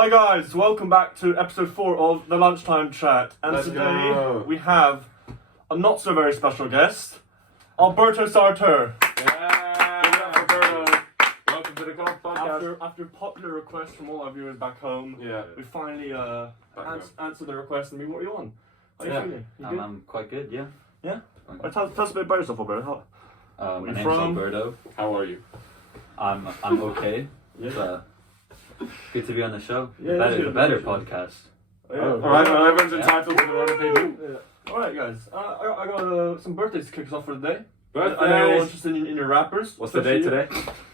Hi guys, welcome back to episode 4 of the Lunchtime Chat. And Let's today go. we have a not so very special guest, Alberto Sartor. Yeah, Alberto. Welcome to the podcast. After popular requests from all our viewers back home, we finally answered the request and we brought you on. How are you feeling? You good? I'm quite good, yeah. Yeah? Right, tell us a bit about yourself, Alberto. My name's from? Alberto. How are you? I'm okay. Yeah. Good to be on the show. Yeah, the better podcast. Yeah. Alright, well, everyone's entitled to their own opinion. Yeah. Alright guys, I got some birthdays to kick us off for the day. Birthdays! I know you're all interested in your rappers. What's the day today?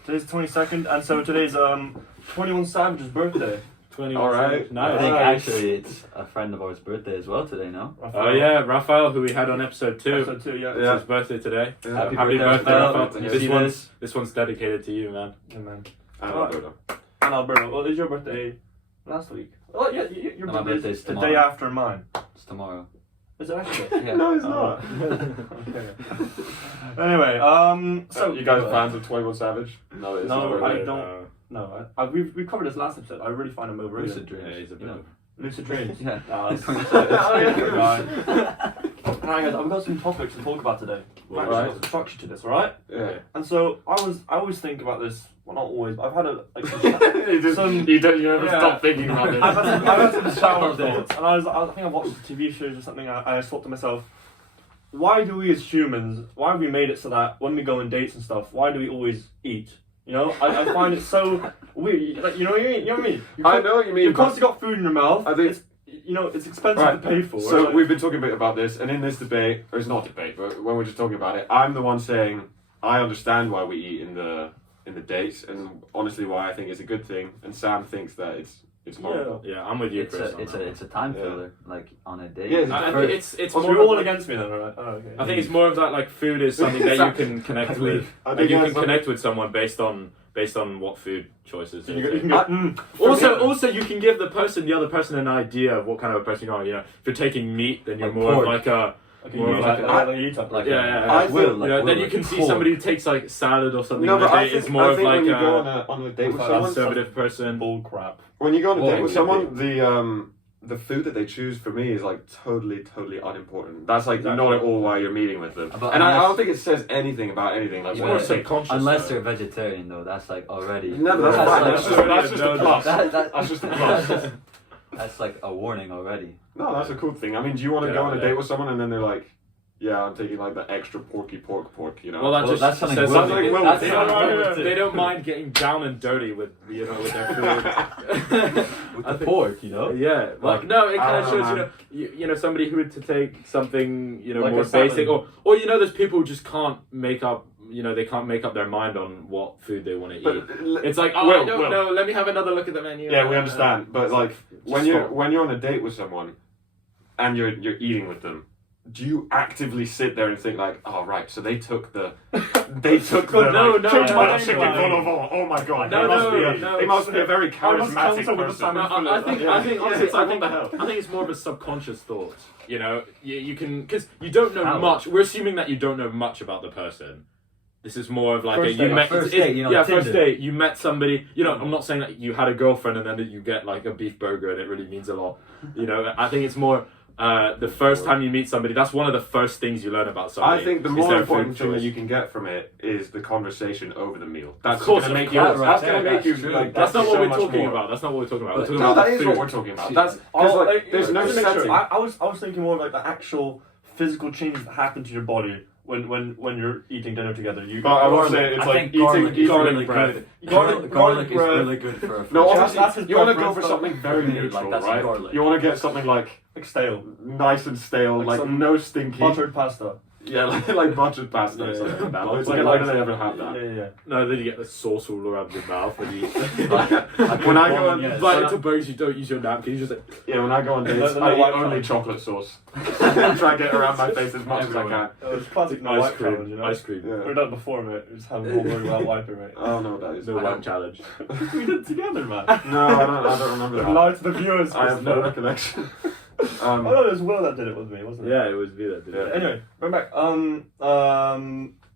Today's the 22nd, and so today's 21 Savage's birthday. 21. Alright. I think actually it's a friend of ours' birthday as well today, no? Oh yeah, Raphael, who we had on episode 2. Episode 2, yeah. It's his birthday today. Yeah. Happy birthday, Raphael. When you see This one's dedicated to you, man. Yeah, man. And Alberto. And Alberto, well, is your birthday last week? Oh, yeah, your No, my birthday's birthday's the tomorrow. day after mine. It's tomorrow. Is it actually? Yeah. No, it's not. Okay. Anyway, so... You guys are fans of 21 Savage? No, it's No, not really. I don't. No, we covered this last episode. I really find him overrated. Lucid dreams. Yeah, he's a bit you know. of... Lucid dreams. Yeah. Oh, that's... 27. Alright guys, I've got some topics to talk about today. I've actually got some structure to this, alright? Yeah. And so I always think about this. Well, not always, but I've had You never stop thinking about this. I've had some shower thoughts, and I think I've watched TV shows or something. I thought to myself, why do we as humans? Why have we made it so that when we go on dates and stuff, why do we always eat? You know, I find it so weird. Like, you know what I mean? You know what I mean? I know what you mean. You've constantly got food in your mouth. I think it's expensive to pay for. So like, we've been talking a bit about this, and in this debate, or it's not debate, but when we're just talking about it, I'm the one saying I understand why we eat in the dates, and honestly why I think it's a good thing, and Sam thinks that it's horrible. Yeah, I'm with you, It's Chris. a time filler, like on a date. Yeah, I think it's so more you're all of, against me then, alright? Oh, okay. I think it's more of that, like, food is something that you can connect with. Like, you can connect with someone based on what food choices. You can go, Also, you can give the other person an idea of what kind of a person you are. You know, if you're taking meat, then you're Like more pork. of like a. Then you can see somebody who takes like salad or something. No, but I it's think, more I of think like when you go a on a date with Like someone, conservative person. bull crap. when you go on a date with Well, someone, the food that they choose for me is like totally unimportant. That's like not at all why you're meeting with them. But And I unless- don't think it says anything about anything. Like It's when more they say- subconscious. Unless though. they're vegetarian though, that's like already. No, but that's fine. like- That's just a plus. That's just a plus. That's like a warning already. No, that's a cool thing. I mean, do you want to Yeah, go on a yeah. date with someone and then they're like, yeah, I'm taking like the extra pork, you know? Well, that just that's something says Will something. would do. That's They something don't, Will would do. they don't mind getting down and dirty with with their food. With the pork, you know? Yeah, well, no, it kind of I shows don't know, you know somebody who would to take something Like more a salad. basic, or there's people who just can't make up they can't make up their mind on what food they want to eat. It's like, oh, I don't know, let me have another look at the menu. Yeah, we understand. But like when stop. you're on a date with someone and you're eating with them, do you actively sit there and think like, oh right, so they took the No, chicken no. vol au vent. Oh my god, No, they must be a very I must charismatic come with person. some- I think honestly, it's like, what the hell? I think it's more of a subconscious thought. You know, you can, because you don't know How? much. We're assuming that you don't know much about the person. This is more of like First you date. met. First date, you know, first Tinder. date. You met somebody. You know, I'm not saying that you had a girlfriend and then you get like a beef burger and it really means a lot. You know, I think it's more the first time you meet somebody. That's one of the first things you learn about somebody. I think the is more their important food thing that choice. you can get from it is the conversation over the meal. That's course, gonna make of you. course. That's Right gonna there, make you that's true. like. That's not so what we're much talking more. about. That's not what we're talking about. We're talking No, about that is food. what we're talking about. That's because like, there's no Just to make sure, setting. I was thinking more of like the actual physical changes that happen to your body when you're eating dinner together. But I will say it's I like think garlic eating is garlic really bread. good. Garlic Garlic is bread. really good for a No, food. obviously, That's his you want to go preference, for though. something very Like, neutral, that's right? garlic. You want to get something like Like stale. nice and stale, like some no stinky. Buttered pasta. Yeah, like buttered pasta or Yeah, something yeah. like that. Buttered It's like, why do they ever have that? Yeah. No, then you get the sauce all around your mouth and you When I go on, Yeah, bite into burgers. You don't use your napkin. You just like. yeah, when I go on dates, No I eat white only sauce. chocolate sauce. Try to get around my face as much as I can. It's classic no Ice white cream, challenge, you know? ice cream. Yeah. We've done it before, mate. We just have a whole burger without wiping, mate. Oh no, that is No one challenge. We did it together, man. No, I don't remember that. Lie to the viewers. I have no no. recollection. Oh no, it was Will that did it with me, wasn't it? Yeah, it was me that did it. Anyway, going back.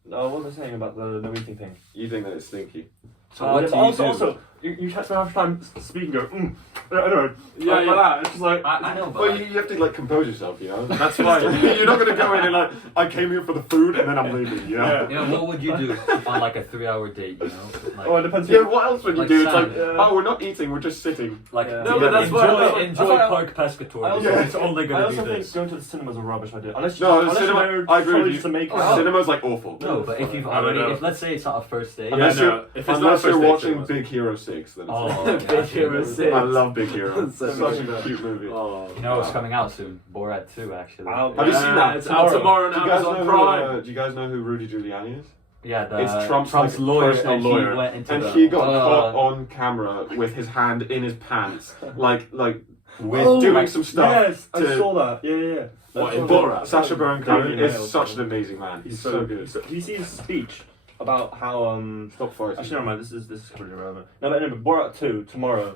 What was I saying about the no eating thing? You think that it's stinky? So what do you also, do? also, you spend half the time speaking, go, I don't know, Yeah, like yeah. that. It's just like, I know, but Well, like, you have to like compose yourself, you know. That's fine. You're not gonna go in and like, I came here for the food and then I'm leaving, you know. Yeah. you know, what would you do on like a 3-hour date? You know, like, oh, it depends. Yeah, what else would you Like do? It's Sam, like, yeah. oh, we're not eating, we're just sitting. like Yeah. No, but that's enjoy, why- enjoy that's why I- Park Pescator. I also- because it's only I gonna also be think this. going to the cinema is a rubbish idea. Unless No, the unless cinema. you're I agree with college you. to make Oh. Cinema's like awful. No, but if you've I don't already, know. if let's say it's not a first date. Yeah, Unless no, you're, if it's not unless a you're first date, watching then Big Hero 6, then it's Oh, Big yeah, Hero yeah. 6. I love Big Hero. That's Such such a a cute movie. Oh. You know what's coming out soon? Borat 2, actually. Wow. Have you seen that? It's out tomorrow on Do you guys Amazon know Prime. do you guys know who Rudy Giuliani is? Yeah, It's Trump's, like, lawyer, personal and lawyer. he went into And the, he got caught on camera with his hand in his pants, like with doing some stuff. Yes, I to- saw that. Yeah. What, That's in what- Borat? Sacha Baron Cohen Cohen is such an amazing man. He's so good. He sees his speech about how Stop fighting. Actually, never mind. This is completely irrelevant. No, but anyway, Borat 2 tomorrow.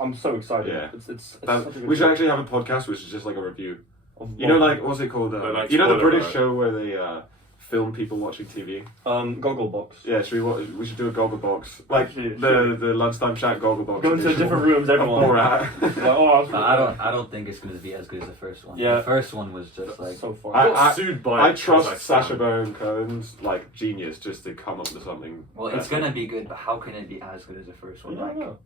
I'm so excited. Yeah. It's such a good We should film. actually have a podcast which is just like a review. Of You know, what? like what's it called? Like You know the spoiler British alert. show where they film people watching TV. Gogglebox. Yeah, we should do a goggle box, like Actually, the lunchtime chat goggle box. Go into edition different rooms, of everyone. Borat. Like, oh, I don't think it's gonna be as good as the first one. Yeah. The first one was just like so far. I- Got sued by I trust Kazakhstan. Sacha Baron Cohen's like genius just to come up with something. well, it's gonna be good, but how can it be as good as the first one? I don't Like, know.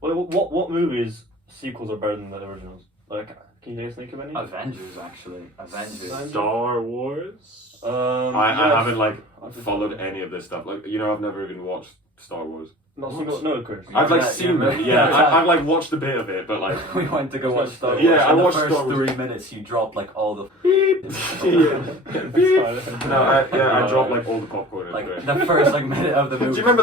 Well, what movies sequels are better than the originals? Like, can you guys think of any? Avengers, actually. Avengers. Star Wars. I yes. haven't like I've just- followed any of this stuff. Like I've never even watched Star Wars. Not single. No, Chris. I've like Yeah, seen yeah, them. yeah. Yeah, I've like watched a bit of it, but like We went to go watch Star Wars. Yeah, I and the watched first Star Wars. 3 minutes you dropped like all the I dropped like all the popcorn. in like there. the first like minute of the Do movie. you remember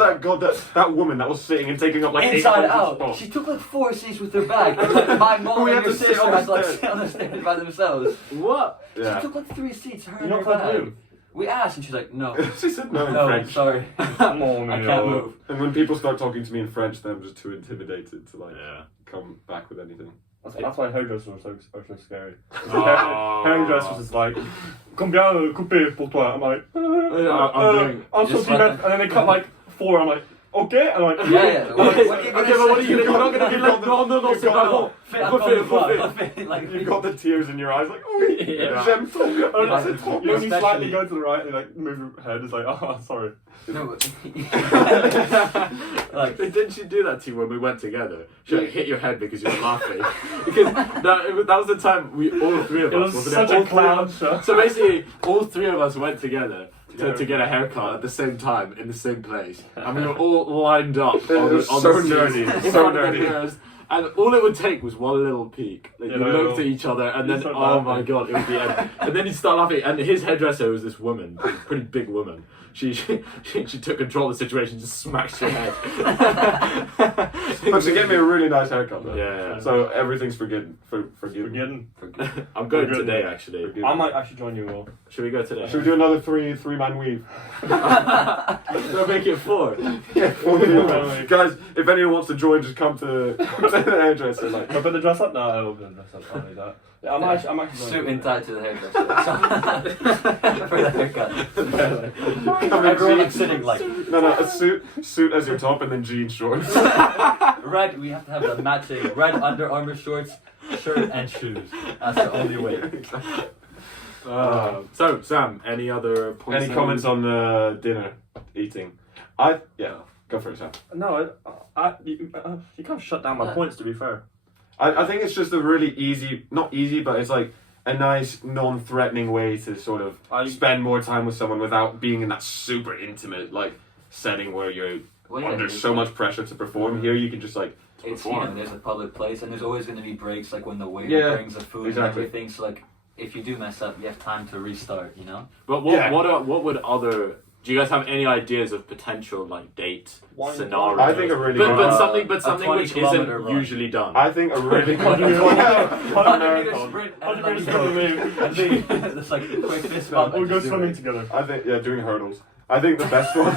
that woman that was sitting and taking up like Inside 800 Out? spots? She took like 4 seats with her bag. And, like, my mom We and had your to sit sister on had to the like stairs. sit on the stairs by themselves. What? Yeah. She took like 3 seats, her You're and not her allowed to bag. move. We asked and she's like, no. She said no in No, French. sorry. Come on, I can't move. And when people start talking to me in French, then I'm just too intimidated to like Yeah. come back with anything. That's why hairdressers are so scary. Oh. Hairdressers is like, combien couper pour toi? I'm like, I'm doing- I'm just so let and then they cut like 4. I'm like, okay. I'm like, Yeah, yeah. What are you gonna Okay, but what are you say? gonna? You're not gonna be like, no, c'est pas bon. Fait Refais, encore une refais. fois. Like, You've got the tears in your eyes, like, oh, Yeah. j'aime trop. Oh, Yeah. c'est trop. You only Especially- slightly go to the right and like move your head. It's like, oh, sorry. no, but Like, didn't she do that to you when we went together? She like, hit your head because you were laughing. Because that was the time all 3 of It us. was wasn't such All a 3 of clown us- show. So basically, all 3 of us went together Yeah. to get a haircut at the same time in the same place, and we were all lined up It on was the, on so the seats nerdy, in so front of the nerdy. mirrors. And all it would take was one little peek. Like, Yeah, you no, looked no. at each other, and You then start oh laughing. my god, it would be end. And then you'd start laughing. And his hairdresser was this woman, pretty big woman. She took control of the situation, just smashed your head. But she gave me a really nice haircut though. Yeah. So everything's forgiven. Forgiven. Forgetting. I'm going Forgiven. today, actually. Forgiven. I might actually join you all. Should we go today? Should we do another three-man weave? We'll make it 4. Yeah, 4 Yeah. Guys, if anyone wants to join, just come to the hairdresser. Like, Can I put the dress up? No, I won't put the dress up. I don't need that. Yeah, I'm actually suit joining and you. tie to the hairdresser. For the haircut. come in Everyone like jeans. sitting like, No, a suit as your top and then jean shorts. red, we have to have the matching red Under Armour shorts, shirt, and shoes. That's the only way. So, Sam, any other points? Any comments on the dinner eating? Go for it, Sam. No, you can't shut down my points. To be fair. I think it's just a really easy, not easy, but it's like a nice, non-threatening way to sort of spend more time with someone without being in that super intimate like setting where you're Well, yeah, under there's- so much pressure to perform. Here you can just like It's, you know, there's a public place, and there's always going to be breaks, like when the waiter Yeah, brings the food exactly. and everything. So, like, if you do mess up, you have time to restart. You know. But what would other? Do you guys have any ideas of potential like date Wine- scenarios? I think a really but good- something a something which 20-kilometer isn't run. usually done. I think a really good 100 meter sprint, and 100 then meters like, for the move. and then it's like a quick fist bump. We'll and go just do swimming it. together. I think doing hurdles. I think the best one.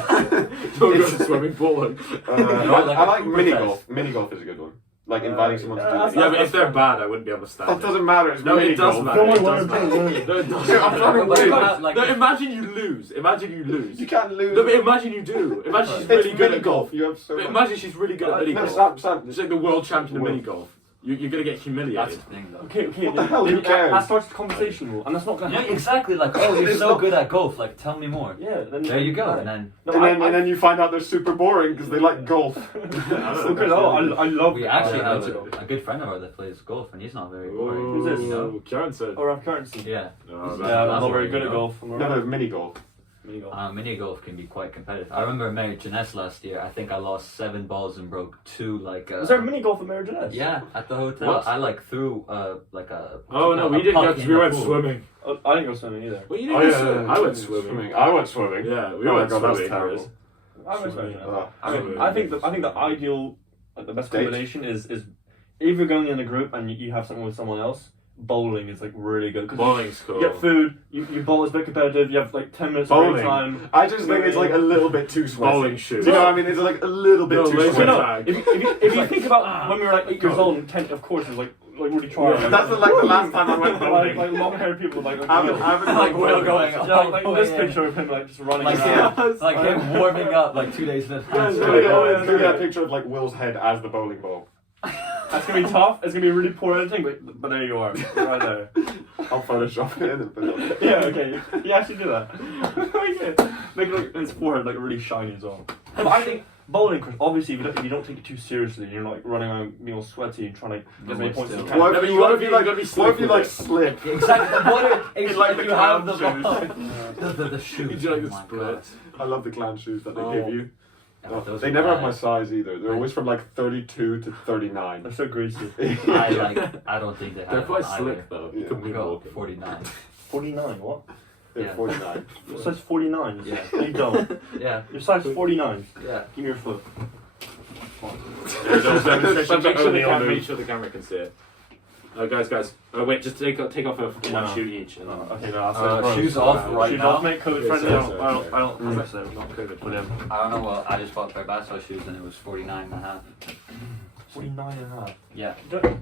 Don't go to swimming pool. I like Like mini a golf. test. Mini golf is a good one. like inviting someone to do that's mini Yeah, golf. but if they're bad, I wouldn't be able to stand That it. doesn't matter. It's No, mini it does golf. matter. Don't It worry, does matter. don't worry. No, it doesn't I'm trying to But win. like- No, imagine you lose. Imagine you lose. You can't lose. No, but imagine you do. Imagine she's It's really good mini at golf. You have so But much. imagine she's really good at mini No, golf. Sam, She's like the world champion of World. mini golf. You're gonna get That's humiliated. the thing, though. Okay, What the hell? Who That cares? starts the conversation, Will, and that's not gonna Yeah, happen. exactly. Like, oh, you're It's so not- good at golf. Like, tell me more. Yeah, then There you go. And then No, and then you find out they're super boring because they like golf. Okay, no, I love. we actually I have love it. a good friend of ours that plays golf, and he's not very boring. Who's this? You know? Karen said. Or have currency. Yeah. No, Yeah, Yeah, I'm that's not where very you good at go. golf. No, mini golf. Mini golf. Mini golf can be quite competitive. I remember Mary Jeunesse last year. I think I lost 7 balls and broke 2. Like. Is there a mini golf at Mary Jeunesse? Yeah, at the hotel. What? I like threw like a. Oh no, a we didn't puck go because in we the went pool. swimming. Oh, I didn't go swimming either. Well, you Oh, didn't yeah, go swimming. I went swimming. I went swimming. Yeah, we Oh my went God, that was swimming. terrible. I went swimming. Ugh. I think the ideal, like, the best Date. combination is if you're going in a group and you have something with someone else. Bowling is like really good. 'Cause Bowling's cool. you get food, you bowl, it's a bit competitive, you have like 10 minutes of Bowling. break time. I just think it's like a little bit too sweaty. Bowling shoes. You know what I mean? It's like a little bit No, too laser sweaty. tag. If you think about when we were like 8 years old and 10, of course, it was like really trying. Yeah, That's like the last time I went bowling. like long haired people like I haven't Like gone Will bowling. going yeah, like in this yeah. picture of him like just running Like around. him, like him warming up like 2 days in advance. Look at that picture of like Will's head as the bowling ball. That's gonna be tough. It's gonna be really poor editing, but there you are, right there. I'll Photoshop it in and put it on. Yeah, okay. You actually do that. Okay. Make it like his forehead like really shiny as well. But I think bowling, Chris, obviously if you don't take it too seriously and you're not like running around being all sweaty and trying to get as many points as you can. What No, if but you you what gotta if be- you you like gotta be what if you slick like with slip? Exactly. What if like if the you have clown the the shoes? You do like Oh the my split. I love the clown shoes that they Oh. give you. God. Yeah, those They are never have bad. my size either. They're always from like 32 to 39. They're so greasy. I don't think they have. They're quite one slick either. though. Yeah. You could We be go walking. 49. 49, what? They're Yeah. 49. It says 49. Yeah. You don't. Yeah, Your size 49. yeah. Give me your foot. Make sure the camera can see it. Guys. Oh, wait, just take off one No. shoe each. And Okay, no, that's Shoes off right Shoes now. off, mate. COVID Yeah, friendly. sorry, I don't sorry. mess it. Not COVID with him. I don't know. Well, I just bought a pair of basketball shoes and it was 49.5. 49 and a half. Yeah.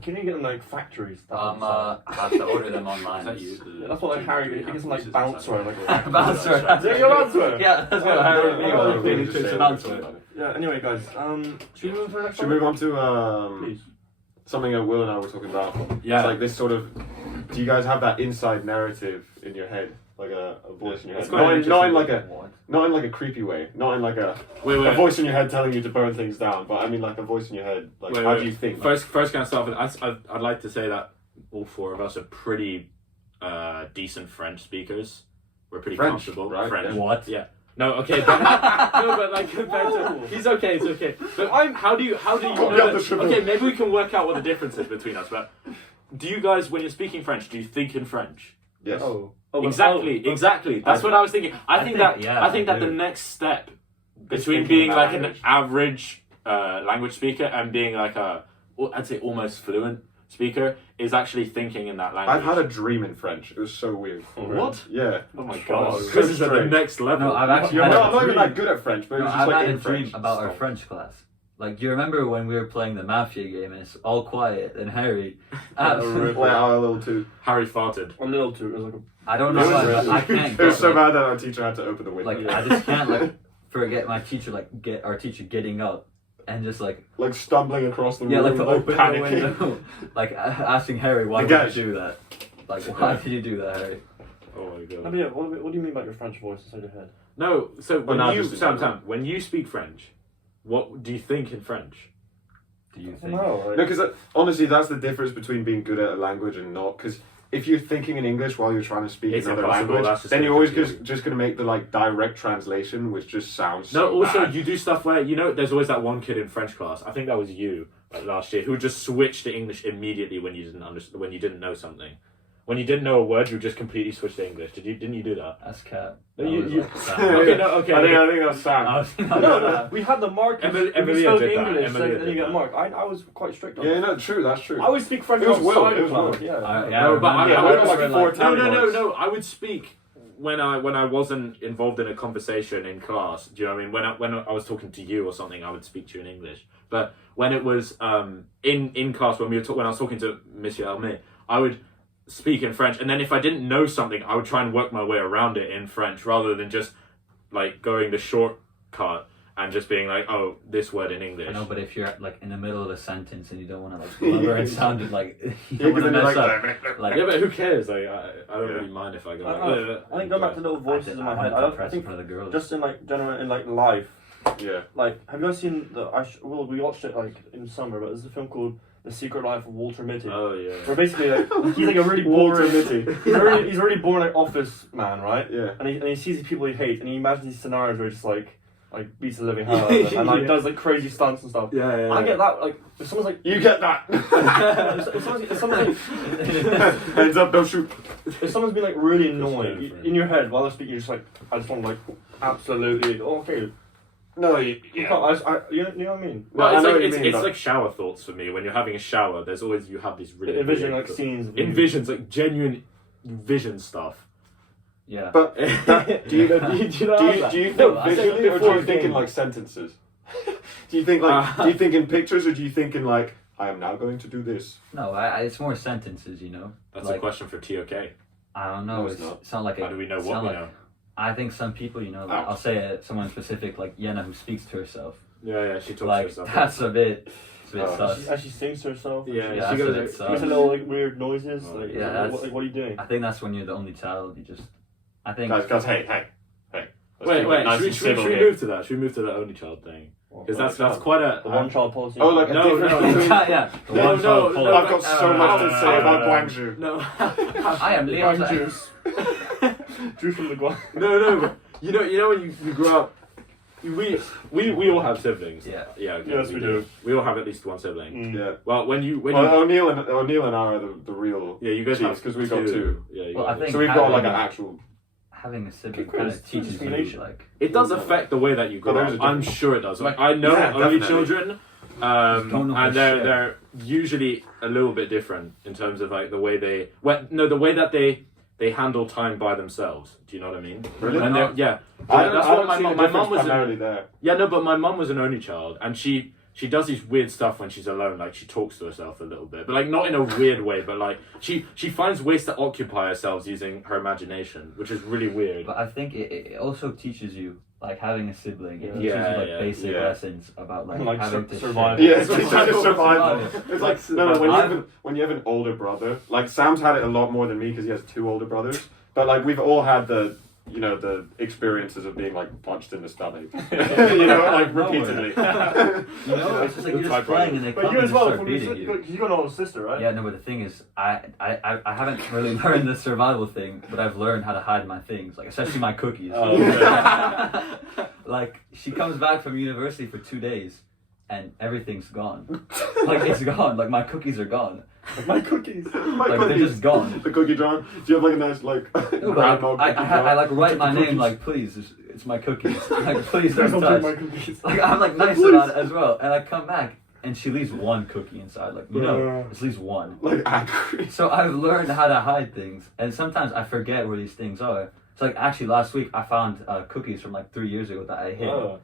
Can you get them like factories? I have to order them online. Is that you? Yeah, that's what like Harry. He gets some like bouncer. Like Bouncer. Is that your bouncer? Yeah, that's what Oh, Harry no, me no, was. no, It's a bouncer. Yeah. Anyway, guys. Should we move to the next Should one? we move on to Please. something that Will and I were talking about? Yeah. It's like this sort of. Do you guys have that inside narrative in your head, like a voice in your It's head? quite Not in interesting. not in like a creepy way, not in like a Wait. voice in your head telling you to burn things down, but I mean like a voice in your head. Like how do you think? First, can I start with? I'd like to say that all 4 of us are pretty decent French speakers. We're pretty French, comfortable. right? French. What? Yeah. No, okay, but no, but like compared to, he's okay, it's okay. But how do you okay, maybe we can work out what the difference is between us. But do you guys, when you're speaking French, do you think in French? Yes. Exactly. That's what I was thinking. I think that I the do. next step between thinking being about like an language. average language speaker and being like I'd say almost fluent speaker is actually thinking in that language. I've had a dream in French. It was so weird. What? Yeah. Oh my God. god! Chris is at the Strange. next level. No, I've actually No, had I'm a not even dream. that good at French, but it No, was just I've like had in a dream French. about our French class. Like, you remember when we were playing the Mafia game and it's all quiet and Harry... rip. Well, a little too. Harry farted. A little too. It was like a. I don't know why, I can't It was so like, bad that our teacher had to open the window. like, I just can't, like, forget my teacher, like, get our teacher getting up and just, like, Like stumbling across the room, yeah, like, to open the panicking. window. Like, asking Harry, why Again. did you do that? Like, why did you do that, Harry? Oh my god. No, but yeah, what do you mean by your French voice inside your head? No, so when now you just in Sam, general. when you speak French, what do you think in French? Do you I think? don't know. Like, No, because honestly, that's the difference between being good at a language and not. Because if you're thinking in English while you're trying to speak It's another impossible, language, that's just then gonna you're always confuse just going to make the like direct translation, which just sounds No, so also bad. you do stuff where there's always that one kid in French class. I think that was you like last year who would just switch to English immediately when you didn't understand when you didn't know something. When you didn't know a word, you would just completely switch to English. Didn't you do that? That's Cat. No, That you- was you- like Sam. Okay, no, okay. I think that's Sam. I was- no, we had the mark. If you Emilia spoke did that. English, Emilia then you did get a that. mark. I was quite strict on Yeah, that. no, true. That's true. I would speak French It was Will, outside it was of class. Will. Yeah. Yeah, No, but I Yeah, remember we're like when, four like, times. No. I would speak when I wasn't involved in a conversation in class, do you know what I mean? When I was talking to you or something, I would speak to you in English. But when it was in class, when I was talking to Monsieur Almé, I would speak in French, and then if I didn't know something, I would try and work my way around it in French rather than just like going the shortcut and just being like, oh, this word in English. I know, but if you're like in the middle of a sentence and you don't want to like blubber and sound it like you don't want to mess up. Like, yeah, but who cares? Like, I don't really mind if I go. I think going back to little voices in my head. I think for the girls. just in like general in like life. Yeah. Like, have you guys seen we watched it like in summer, but there's a film called The Secret Life of Walter Mitty. Oh yeah. Where basically like he's like a really boring he's a really boring like office man, right? Yeah. And he sees these people he hates, and he imagines these scenarios where he just like beats the living hell out of them, and like does like crazy stunts and stuff. Yeah. I get that. Like if someone's like You get that. if someone's like Hands up, don't shoot. if someone's been like really annoying in your head while they're speaking, you're just like I just want to like absolutely okay. No, You know what I mean? Well, it's like shower thoughts for me. When you're having a shower, there's always you have these really envisioning weird like scenes. envisions like genuine vision stuff. Yeah. But do you think No, I said visually, or do before you think in game. like sentences? Do you think do you think in pictures, or do you think in like I am now going to do this? No, it's more sentences, you know. That's like, a question for TOK. I don't know. No, it's not. It's not like How do we know what we know? I think some people, you know, like, I'll say someone specific, like Yenna, who speaks to herself. Yeah, she talks Like to herself. that's a bit sus. She actually sings to herself. Yeah, Yeah, she that's a goes. bit Makes sus. a little like weird noises. Oh, Like, yeah, what are you doing? I think that's when you're the only child. You just, I think. Guys, hey. Let's Wait, keep it nice and should we civil here. move to that? Should we move to the only child thing? Because that's quite a the one child policy. Oh, like No, a different no. between- Yeah. the No, one child no, policy. I've got so much to say about Guangzhou. No. I am Leon. Lime juice. Juice from the guan. No, but you know when you grow up, we all have siblings. Yeah. Okay, Yes, we do. We all have at least one sibling. Mm. Yeah. Well, when you O'Neill and I are the real. yeah, you guys Chiefs, have 'cause we've got two. Yeah, you Well, got I think So we've got like an having- actual. Having a sibling Good kind quiz. of teaches you, Discrimination. like. It does affect the way that you grow But up. there's a I'm difference. sure it does. Like I know Yeah, only definitely. children, Don't know and for sure. they're usually a little bit different in terms of like the way the way that they handle time by themselves. Do you know what I mean? Really? When they're- yeah. I That's don't what see my the mum difference was. primarily there. Yeah, no, but my mum was an only child, and she does these weird stuff when she's alone. Like she talks to herself a little bit, but like not in a weird way. But like she finds ways to occupy herself using her imagination, which is really weird. But I think it also teaches you, like having a sibling. It teaches Yeah, you like yeah, basic yeah. lessons about like Like having to survive. share. Yeah, it's just trying to survival. Survival. It's like no, when you have an older brother, like Sam's had it a lot more than me because he has two older brothers. But like we've all had the experiences of being like punched in the stomach, like repeatedly. You know, it's just like you're just playing and they But come you and as just well. start beating you. You got an older sister, right? Yeah, no, but the thing is, I haven't really learned the survival thing, but I've learned how to hide my things, like especially my cookies. Oh, okay. Like she comes back from university for 2 days, and everything's gone. Like it's gone. Like my cookies are gone. My cookies. Like they're just gone. The cookie jar. Do you have like a nice like No, grandma but cookie I jar? like write my Cookies. name like please. It's my cookies. Like please Please don't don't take touch. my cookies. Like I'm like nice about it as well, and I come back and she leaves one cookie inside. Like just leaves one. Like angry. So I've learned how to hide things, and sometimes I forget where these things are. So like actually last week I found cookies from like 3 years ago that I hid. Oh.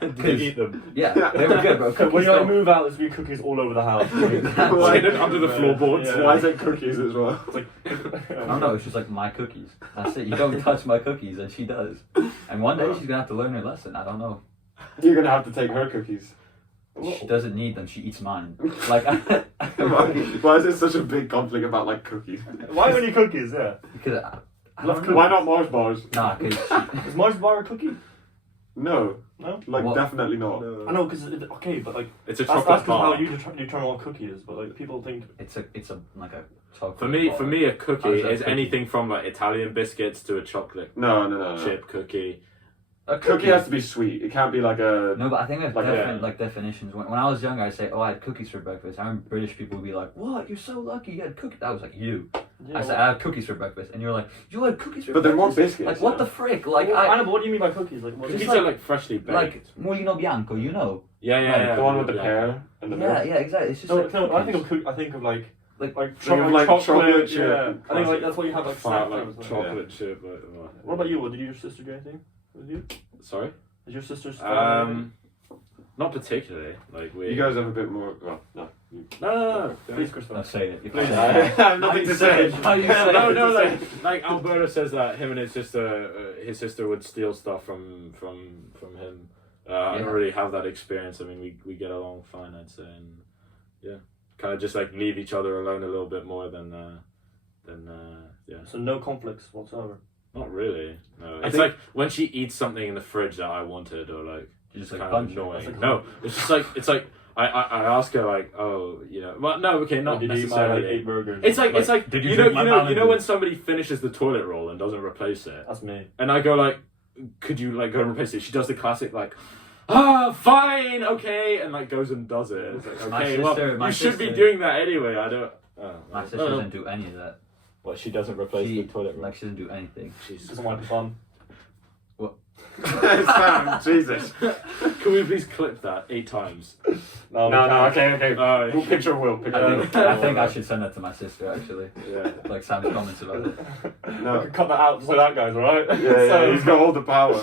Did you eat them? Yeah, they were good, bro. When Cookies you like don't- move out, there's be cookies all over the house. Like, under the floorboards. Yeah. Why is it cookies as well? It's like, I don't know. It's just like my cookies. That's it. You don't touch my cookies, and she does. And one day she's gonna have to learn her lesson. I don't know. You're gonna have to take her cookies. She doesn't need them. She eats mine. Like Why is it such a big conflict about like cookies? Why only cookies? Yeah. because I Love don't cookies. know. Why not Mars bars? Nah, because Is Mars bar a cookie? No, No. like What? definitely not. I know, because okay, but like It's a that's chocolate how bar. you determine what a cookie is. But like people think it's a like a chocolate. For me, a How cookie is that is cookie? anything from like Italian biscuits to a chocolate No. chip cookie. a Cookie has to be sweet. It can't be like a. No, but I think we have Like, different like definitions. When I was younger, I'd say, "Oh, I had cookies for breakfast." I remember British people would be like, "What? You're so lucky. You had cookies." I was like, "You." yeah, I said, "I had cookies for breakfast," and you're like, "You had cookies for But they're more breakfast?" biscuits. Like, what the frick? Like, I know, but what do you mean by cookies? Like, what Cookies like- are like freshly baked. like mulino bianco, you know? yeah, Like, The one with the yeah. pear and the milk. Yeah, exactly. It's just No, like no, I think cookies. of I think of like like They have, like, chocolate chip. Yeah, I think like that's what you have like snack Fat, time or like something. chocolate chip. Like, What about you? Did your sister do anything with you? Sorry. Did your sister? Not particularly. Like we. You guys have a bit more. Well, no. No. Please, Christopher. I'll say it. You Please. can't I say it. have nothing to say. No, like Alberto says that him and his sister would steal stuff from him. I don't really have that experience. I mean, we get along fine, I'd say, and yeah, kind of just like leave each other alone a little bit more than yeah. So no conflicts whatsoever. Not really. No, I it's think- like when she eats something in the fridge that I wanted, or like You just like kind punch of her. annoying. That's like- No, it's just like it's like I ask her like, oh, you know, well, no, okay, not Did you eat my necessarily. like 8 burgers? It's like did you you know drink my Mountain Dew? when somebody finishes the toilet roll and doesn't replace it, That's me. and I go like, could you like go and replace it? She does the classic like, fine, okay, and like goes and does it. It's like, My okay, sister- well, you should be sister- doing that anyway. I don't. My sister doesn't do any of that. Well, she doesn't replace She the toilet roll. like she doesn't do anything. She doesn't want to be fun. Sam, Jesus. Can we please clip that 8 times? No, Okay. Oh, We'll picture Will. I think I should send that to my sister actually. Yeah. Like Sam's comments about it. No. Cut that out just like that, guys. All right. Yeah, he's got all the power.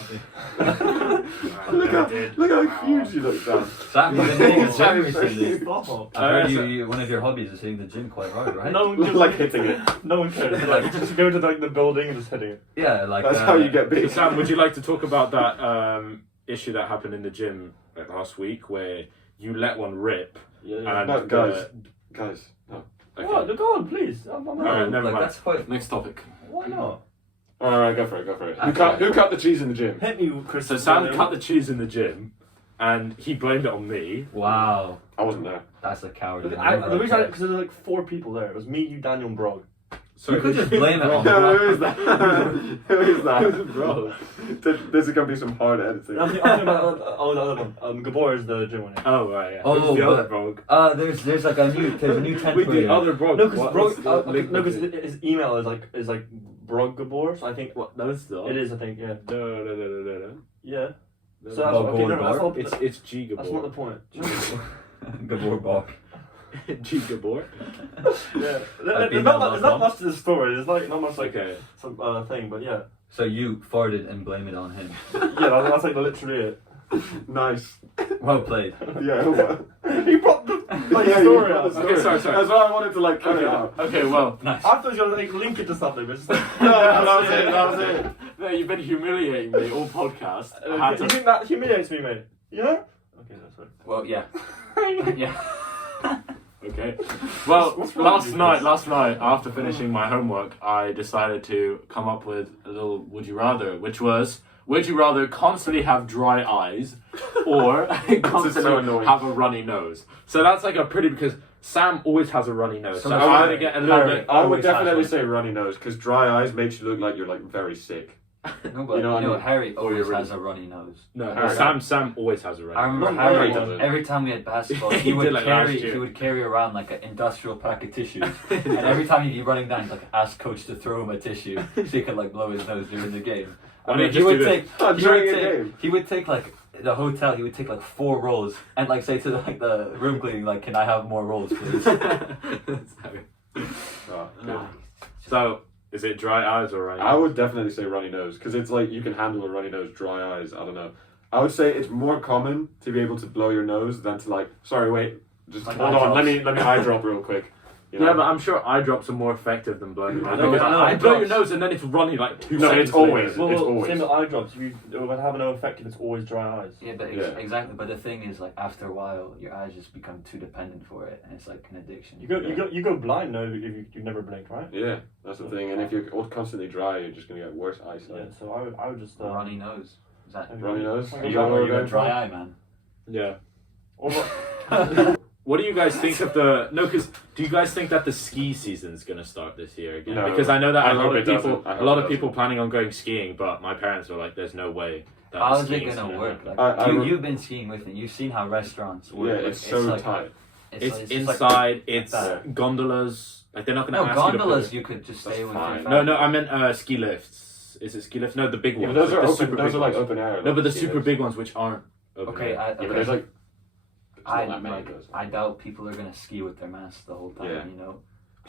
Look Look how huge you look, Sam. Sam, you've been hitting the Sam gym is recently. Stop. I've heard one of your hobbies is hitting the gym quite hard, right? No one cares. Like hitting it. No one cares. Like just go to like the building and just hitting it. Yeah, like That's how you get So big. Sam, would you like to talk about that issue that happened in the gym last week where you let one rip? Yeah. And No, guys, no. okay. What? Go on, please. I'm Alright, never like, mind. that's quite. Next topic. Why not? Alright, go for it. Who cut the cheese in the gym? Hit me, Chris. So Sam cut the cheese in the gym, and he blamed it on me. Wow, I wasn't there. that's a coward. The reason because there's like 4 people there. It was me, you, Daniel, and Brog. So You could just blame it on Who is that? Who is that? Bro. There's gonna be some hard editing. I'm thinking about the other one. Gabor is the gym one. Yeah. Oh right, yeah. Oh, Who's the other but- bro? there's like a new tent Wait, for the you. other bro. No, because What- Brog. what's the link No, because with it? his email is like Brog Gabor. So I think What? No, it's not. it is. I think yeah. No. Yeah. No, So that's Gabor okay. No, that's Gabor? not. it's G Gabor. That's not the point. Gabor Bach. G Gabor. Yeah. I've been There's not on much to the story. There's like not much like Okay. some thing, but yeah. So you farted and blame it on him. Yeah, that's like literally it. Nice. Well played. Yeah. Well. He brought the like Yeah, story you out. brought the Okay, sorry. That's why I wanted to like cut it out. Okay, well. Nice. I thought he was gonna like link it to something, but it's just like, No, that was it. No, you've been humiliating me all podcast. I had you to- think that humiliates me, mate? You know? Okay, that's right. Well, yeah. Yeah. Okay. Well, What's wrong with you? last night, after finishing my homework, I decided to come up with a little would you rather, which was, would you rather constantly have dry eyes or so constantly annoying. have a runny nose? So that's like a pretty, because Sam always has a runny nose. So So I'm Harry- going to get a little Harry- bit. I would Always has definitely one. say runny nose because dry eyes makes you look like you're like very sick. No, but You know what I mean? Harry Or you're always really- has a runny nose. No, Harry. Sam always has a runny I remember No, Harry. Harry doesn't. Every time we had basketball, He he would did, like, last carry. year. He would carry around like an industrial pack of tissues, and every time he'd be running down, he'd like ask coach to throw him a tissue so he could like blow his nose during the game. Why I don't mean, you he would just do take. Oh, He during would a take. game. He would take like the hotel. He would take like 4 rolls and like say to like the room cleaning like, "Can I have more rolls, please?" Oh, good. Nice. So, is it dry eyes or runny I nose? would definitely say runny nose because it's like you can handle a runny nose, dry eyes. I don't know. I would say it's more common to be able to blow your nose than to like. Sorry, wait. Just Like hold eye on. drops. Let me eye drop real quick. You know? Yeah, but I'm sure eye drops are more effective than blowing your nose. No, Because no, I eye blow your drops- nose and then it's runny like 2 No, seconds it's always- later. It's always- same with eye drops. If you would have no effect if it's always dry eyes. Yeah, but Yeah. exactly. But the thing is, like after a while, your eyes just become too dependent for it, and it's like an addiction. You go blind now if you never blink, right? Yeah, that's the thing. And if you're constantly dry, you're just gonna get worse Yeah. eyesight. So I would just Runny nose. Is that? Runny nose? Are Are you you, Is that what are you're you a going dry for? eye man? Yeah. Or what? What do you guys think of the... No, because do you guys think that the ski season's going to start this year again? No. Because I know that I a lot hope of it doesn't. people, I hope a lot it of people doesn't. planning on going skiing, but my parents were like, "There's no way." That How the is it skiing's gonna work? happen. Like I- you've been skiing with me. You've seen how restaurants work. Yeah, Like, it's so like, tight. It's just like- inside. It's that. gondolas. Like they're not going to No ask you to gondolas. put... You could just That's stay with fine. your No, family. I meant ski lifts. Is it ski lifts? No, the big Yeah, ones. but those like are the open. super Those big are like ones. open air. No, but the like, super big ones, which aren't open Okay, air. I, Yeah, but there's like. I not that many like, of those. I doubt people are gonna ski with their masks the whole time. Yeah. You know.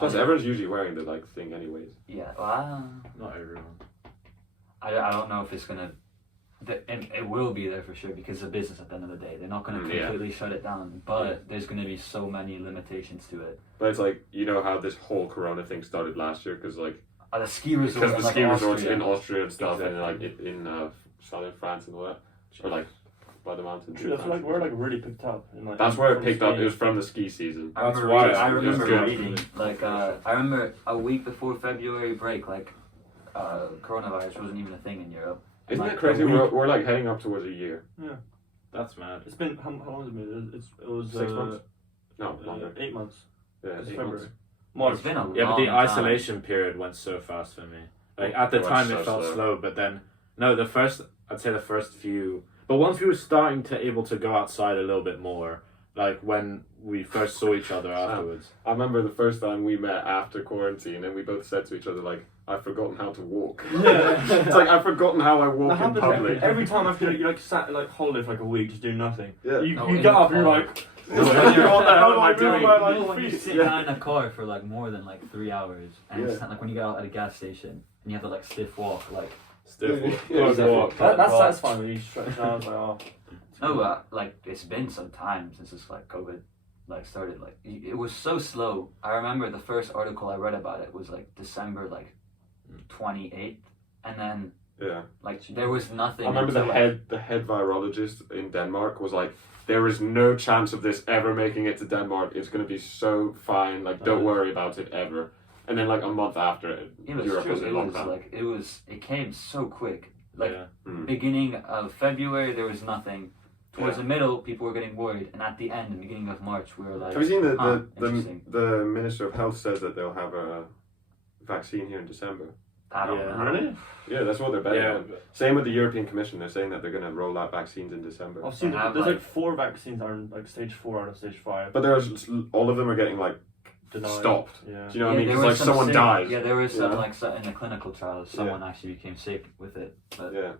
Plus, everyone's usually wearing the like thing anyways. Yeah, well, Not everyone. I don't know if it's gonna. And it will be there for sure because it's a business at the end of the day. They're not going to completely shut it down, but there's going to be so many limitations to it. But it's like, you know how this whole Corona thing started last year because like The ski resorts. because the ski resorts Austria. in Austria and stuff, Exactly. and like in southern France and all that, or like by the mountains. True, that's like where it like really picked up. In, like, That's where it from picked up. Spain. It was from the ski season. I remember why reading, I it was remember good. reading like I remember a week before February break, like coronavirus wasn't even a thing in Europe. Isn't Like, it crazy? a week- We're like heading up towards a year. Yeah, That's mad. it's been how long has it been? It was 6 months? No, longer. 8 months. Yeah, It's 8 February. months. March. It's been a Yeah, but the long time. isolation period went so fast for me. Like at the It went time, so it felt slow. slow, but then no, I'd say the first few. But once we were starting to able to go outside a little bit more, like when we first saw each other afterwards. I remember the first time we met after quarantine, and we both said to each other like, "I've forgotten how to walk." Yeah. It's like I've forgotten how I That walk in happens public. every time after you like sat in like holiday for like a week just doing nothing. Yeah. You No, you in get the up and you're car. like, It's like, what the hell am I How do I doing? move my, You know, when you sit Yeah. down in a car for like more than like 3 hours, and it's Yeah. not like when you get out at a gas station and you have to like stiff walk, like Still Yeah, close exactly. walk. that's Well- satisfying when you stretch out. I was like, oh. no, like it's been some time since it's like COVID like started. Like it was so slow. I remember the first article I read about it was like December like 28th, and then Yeah. like there was nothing. I remember until, the head virologist in Denmark was like, "There is no chance of this ever making it to Denmark. It's going to be so fine. Like, don't worry about it ever." And then like a month after it, It was Europe true. was in It was lockdown. like it came so quick. Like Yeah. beginning of February, there was nothing. Towards Yeah. the middle, people were getting worried, and at the end, the beginning of March, we were like, Have you seen interesting. the Minister of Health says that they'll have a vaccine here in December? I don't Yeah. know. Really? Yeah, that's what they're betting Yeah, on. Same with the European Commission. They're saying that they're going to roll out vaccines in December. I've seen They have, there's like- like 4 vaccines that are in like stage 4 out of stage 5. But there's all of them are getting like Denied. stopped. Yeah. Do you know what I mean? there Because was like some someone sick- dies. Yeah, there was some Yeah. like in the clinical trials, someone actually became sick with it. But Yeah.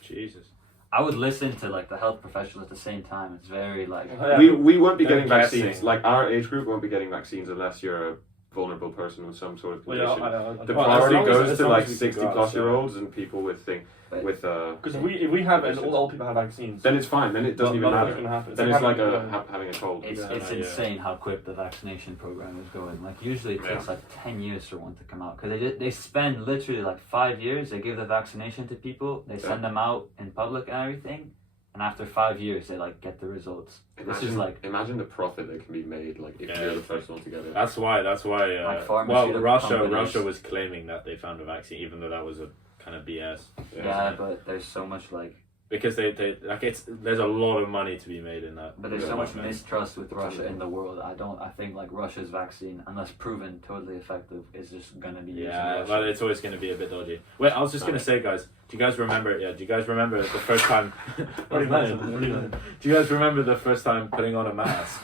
Jesus. I would listen to like the health professionals at the same time. It's very like Yeah. We won't be They're getting guessing. vaccines. Like our age group won't be getting vaccines unless you're a vulnerable person with some sort of Well, condition. The well, priority long as- goes as to long like as we can 60 go plus outside. year olds and people with But- because if we have it and all old people have vaccines, then it's fine. Then it doesn't even nothing's matter. gonna happen. Then it's like having, having a cold. it's Yeah, it's yeah. insane how quick the vaccination program is going. Like usually it takes like 10 years for one to come out because they spend literally like 5 years. They give the vaccination to people. They send them out in public and everything. And after 5 years, they like get the results. This is like Imagine the profit that can be made, like if Yeah. you're the first one to get it. That's why. Like Well, pharmaceutical Russia companies. was claiming that they found a vaccine, even though that was a kind of BS. yeah, but there's so much like Because they like there's a lot of money to be made in that. But there's Yeah, so much man. mistrust with Russia in the world. I think like Russia's vaccine, unless proven totally effective, is just gonna be used in Yeah, Russia. well, it's always going to be a bit dodgy. Wait, I was just going to say, guys, do you guys remember? Yeah, do you guys remember the first time? What are you saying? Do you guys remember the first time putting on a mask?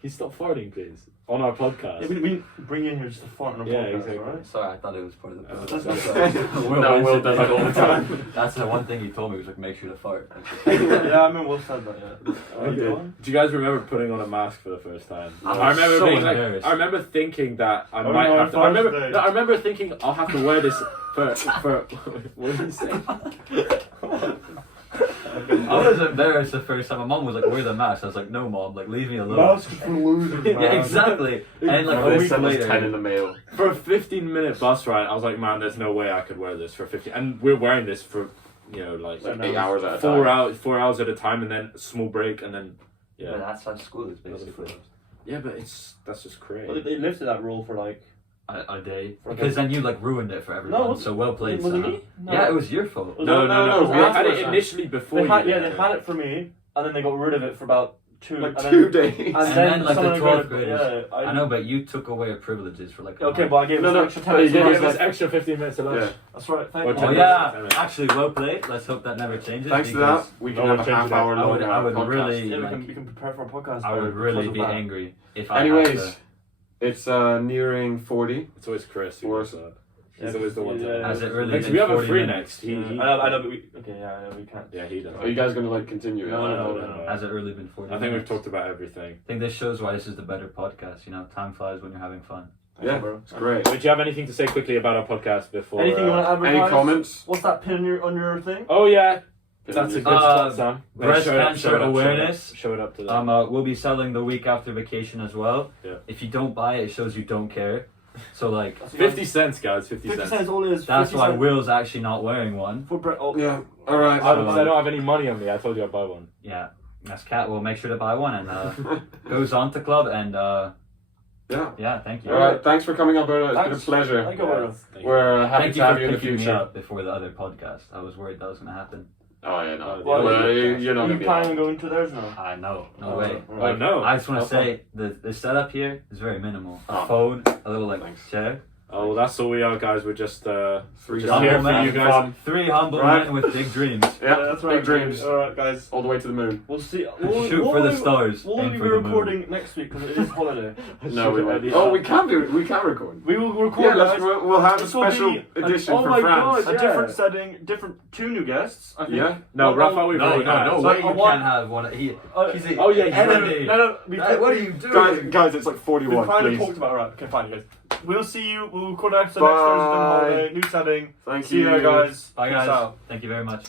Can you stop farting, please, on our podcast? Yeah, we bring you in here just to fart on a Yeah, podcast, exactly. alright? Sorry, I thought it was part of the That's podcast. No, Will does it all the time. That's the one thing he told me was like make sure to fart. Yeah, I remember Will said that. Yeah. Okay. Go on. Do you guys remember putting on a mask for the first time? I I was remember so being like, embarrassed. I remember thinking that I Oh, might no, have to. I remember, first day. no, I remember thinking I'll have to wear this for. What did you say? I was embarrassed the first time. My mom was like, "Wear the mask." I was like, "No, mom, like leave me alone." Mask for losers, man. Yeah, exactly. And like a They week send us 10 in later, the mail. For a 15-minute bus ride, I was like, man, there's no way I could wear this for 15. And we're wearing this for, like Like 7 8 hours. hours at a time. 4 hours at a time, and then a small break, and then but yeah, that's how school is basically. yeah. But that's just Well, crazy. they lifted that rule for like. A day For because then you like ruined it for everyone. No, so well played. was it Sam. me? No. Yeah, it was your fault. Was No, it- no, no, no. no, We had afterwards, it initially before They you. had, did yeah, it. they had it for me, and then they got rid of it for about 2 Like and 2 then, days. And then, like, someone the got 12th it- graders. Yeah, I know, but you took away your privileges for like. A Okay, month. but I gave No, us no, extra but time. you so gave I Give us us gave- extra 15 minutes of lunch. Yeah. That's right. Thank Or you. Oh 10 yeah, minutes. actually well played. Let's hope that never changes. Thanks to because that, we No, can we're have a changing half hour it. long I would podcast. really- Yeah, like- we can prepare for a podcast. I would really because be of that. angry if I. Anyways, had to, it's nearing 40. It's always Chris who Or- does that. He's Yeah, always the one. yeah. Has it really Next, been we have a 40 free minutes? next. He, I know, but we. Okay, yeah, we can't. yeah, he does. Are you guys gonna like continue? it? No. Has it really been 40 I think we've minutes? talked about everything. I think this shows why this is the better podcast. You know, time flies when you're having fun. Yeah, bro. it's great. Do you have anything to say quickly about our podcast before? Anything you want to advertise? Any comments? What's that pin on your thing? Oh yeah, that's a good spot, Sam. Breast cancer awareness. Show it up to them. We'll be selling the week after vacation as well. Yeah. If you don't buy it, it shows you don't care. So like 50 cents, guys. 50 50 cents. cents all it is. that's 50 why cents Will's actually not wearing one. for bread. Oh, Yeah. All right. I don't have any money on me. I told you I'd buy one. Yeah, that's Cat. We'll make sure to buy one and goes on to club and Yeah. Thank you. All right. Thanks for coming, Alberto. It's been a Thanks. pleasure. Thank you, Alberto. We're happy Thank to you have for you in the picking me future. up before the other podcast. I was worried that was gonna happen. Oh yeah, no. Well, You're not Are gonna you be. planning on going to theirs now? I know, no way. Oh no. I just want How to say the setup here is very minimal. A Oh. phone, a little like Thanks. chair. Oh, well, that's all we are, guys. We're just Three just humble here for men you guys. Three humble Right. men with big dreams. Yeah, that's right. Big dreams. All right, guys. All the way to the moon. We'll see. Shoot for the stars. We'll aim only be for the moon. recording next week because it is holiday. No, we won't. Oh, we can do it. We can record. We will record. Yeah, guys. we'll have a This will special be edition oh for my France. God. A different setting, two new guests. I think. Yeah. No, Well, Rafa, we've already had. No So way. I You want- can't have one. He's the Oh, yeah, you enemy. No. What are you doing? Guys, it's like We 41. finally Please. talked about it. Right, okay, fine, guys. We'll see you. We'll record an episode next Thursday. Bye. Holiday, new setting. Thank See you you. there, guys. Bye Peace guys. out. Thank you very much.